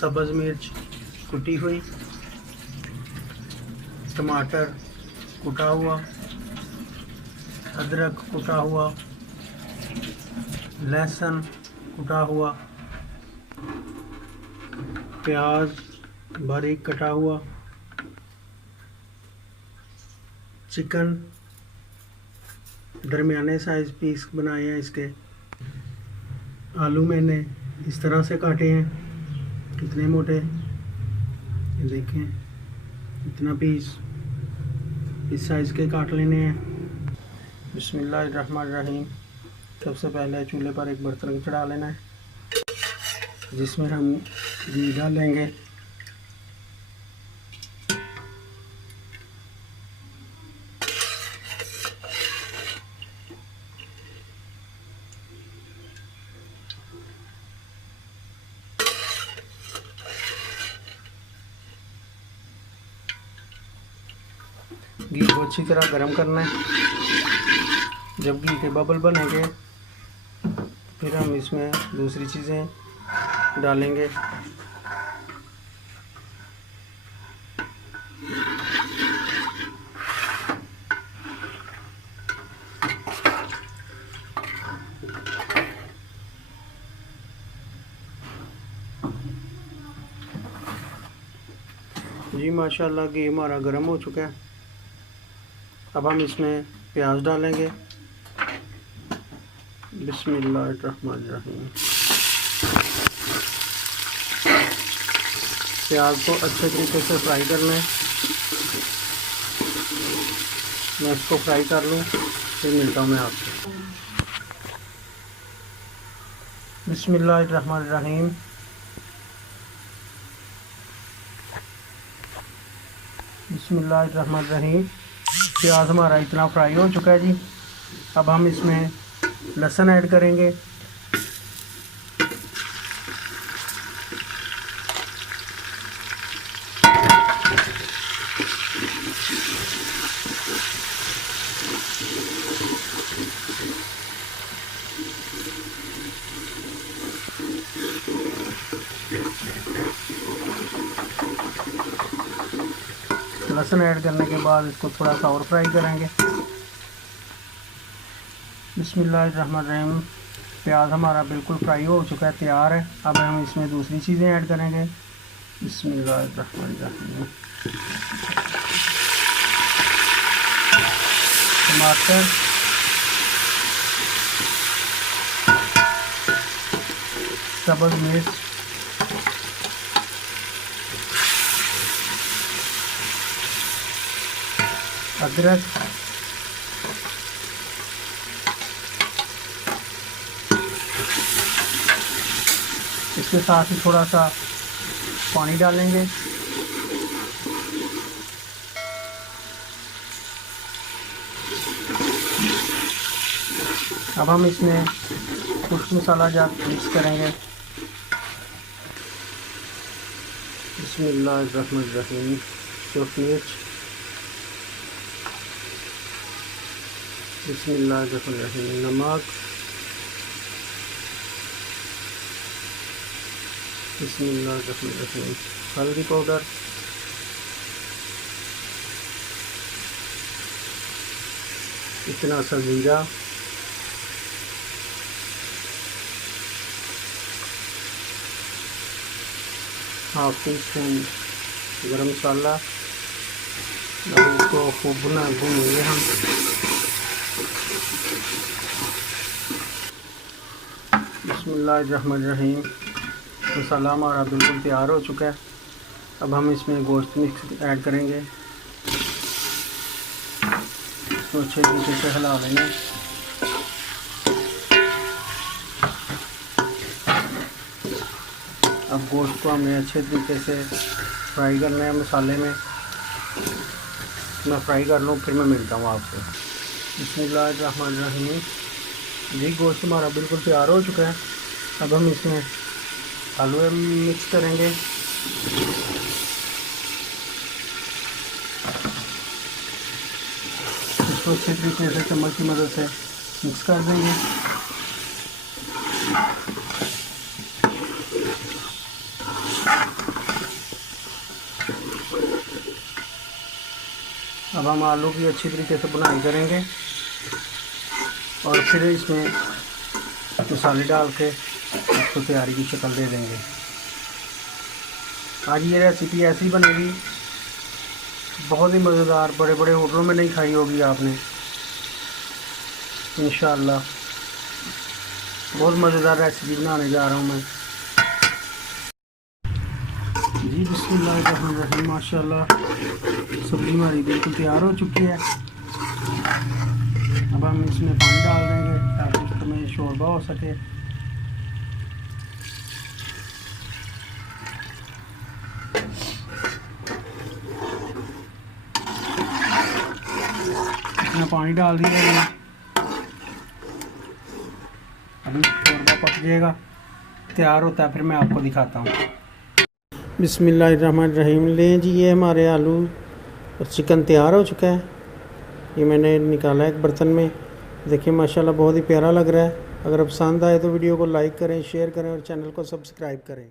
सब्ज़ मिर्च कुटी हुई, टमाटर कुटा हुआ, अदरक कुटा हुआ, लहसुन कुटा हुआ, प्याज बारीक कटा हुआ, चिकन दरमियाने साइज़ पीस बनाए हैं इसके। आलू मैंने इस तरह से काटे हैं, कितने मोटे, ये देखें, इतना पीस इस साइज़ के काट लेने हैं। बिस्मिल्लाहिर्रहमानिर्रहीम। सबसे पहले चूल्हे पर एक बर्तन चढ़ा लेना है, जिसमें हम घी डालेंगे। घी को अच्छी तरह गर्म करना है। जब घी के बबल बनेंगे फिर हम इसमें दूसरी चीज़ें डालेंगे। जी माशाल्लाह घी हमारा गर्म हो चुका है। अब हम इसमें प्याज डालेंगे। बिस्मिल्लाहिर्रहमानिर्रहीम। प्याज को अच्छे तरीके से फ्राई करना है। मैं इसको फ्राई कर लूँ, फिर मिलता हूँ मैं आपसे। बिस्मिल्लाहिर्रहमानिर्रहीम। बिस्मिल्लाहिर्रहमानिर्रहीम। प्याज हमारा इतना फ्राई हो चुका है जी। अब हम इसमें लहसुन ऐड करेंगे। लहसुन ऐड करने के बाद इसको थोड़ा सा और फ्राई करेंगे। बिस्मिल्लाहिर्रहमानिर्रहीम। प्याज हमारा बिल्कुल फ्राई हो चुका है, तैयार है। अब हम इसमें दूसरी चीज़ें ऐड करेंगे। बिस्मिल्लाहिर्रहमानिर्रहीम। टमाटर, सब्ज़ मिर्च, अदरक, इसके साथ ही थोड़ा सा पानी डालेंगे। अब हम इसमें कुछ मसाला जात मिक्स करेंगे। बिस्मिल्लाहिर्रहमानिर्रहीम। सूखी मिर्च, बिस्मिल्लाहिर्रहमानिर्रहीम। नमक, बिस्मिल्लाहिर्रहमानिर्रहीम। हल्दी पाउडर, इतना सा जीरा, हाफ टी स्पून गरम मसाला। अब इसको खूब भूनेंगे हम। बिस्मिल्लाहिर्रहमानिर्रहीम। मसाला हमारा बिल्कुल तैयार हो चुका है। अब हम इसमें गोश्त मिक्स ऐड करेंगे। तो अच्छे तरीके से हिला लेंगे। अब गोश्त को हमने अच्छे तरीके से फ्राई करना है मसाले में। मैं फ्राई कर लूँ, फिर मैं मिलता हूँ आपसे। बिस्मिल्लाहिर्रहमानिर्रहीम। जी गोश्त हमारा बिल्कुल तैयार हो चुका है। अब हम इसमें आलू मिक्स करेंगे। इसको अच्छे तरीके से चम्मच की मदद से मिक्स कर देंगे। अब हम आलू की अच्छी तरीके से बुनाई करेंगे और फिर इसमें मसाले डाल के इसको तैयारी की शक्ल दे देंगे। आज ये रेसिपी ऐसी बनेगी, बहुत ही मज़ेदार, बड़े बड़े होटलों में नहीं खाई होगी आपने इंशाअल्लाह। बहुत मज़ेदार रेसिपी बनाने जा रहा हूँ मैं जी। बिस्मिल्लाहिर्रहमानिर्रहीम। माशाल्लाह सब्ज़ी हमारी बिल्कुल तैयार हो चुकी है। अब हम इसमें पानी डाल देंगे ताकि इसमें शोरबा हो सके। इतना पानी डाल दिया है, अभी शोरबा पक जाएगा, तैयार होता है, फिर मैं आपको दिखाता हूँ। बिस्मिल्लाहिर्रहमानिर्रहीम। लें जी, ये हमारे आलू और चिकन तैयार हो चुका है। ये मैंने निकाला है एक बर्तन में। देखिए माशाल्लाह बहुत ही प्यारा लग रहा है। अगर पसंद आए तो वीडियो को लाइक करें, शेयर करें और चैनल को सब्सक्राइब करें।